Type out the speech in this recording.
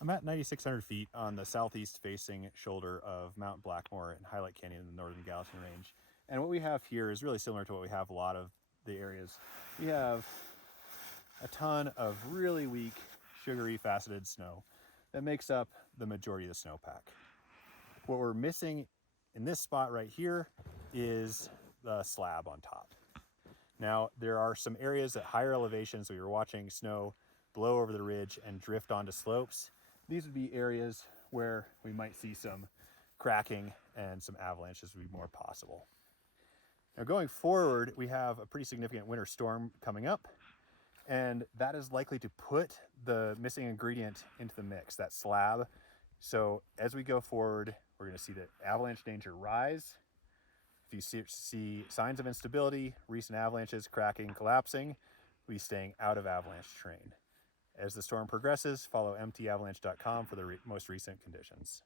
I'm at 9,600 feet on the southeast facing shoulder of Mount Blackmore in Highlight Canyon in the Northern Gallatin Range. And what we have here is really similar to what we have a lot of the areas. We have a ton of really weak, sugary, faceted snow that makes up the majority of the snowpack. What we're missing in this spot right here is the slab on top. Now, there are some areas at higher elevations. We were watching snow blow over the ridge and drift onto slopes. These would be areas where we might see some cracking and some avalanches would be more possible. Now, going forward, we have a pretty significant winter storm coming up, and that is likely to put the missing ingredient into the mix, that slab. So as we go forward, we're going to see the avalanche danger rise. If you see signs of instability, recent avalanches, cracking, collapsing, we'll be staying out of avalanche terrain. As the storm progresses, follow mtavalanche.com for the most recent conditions.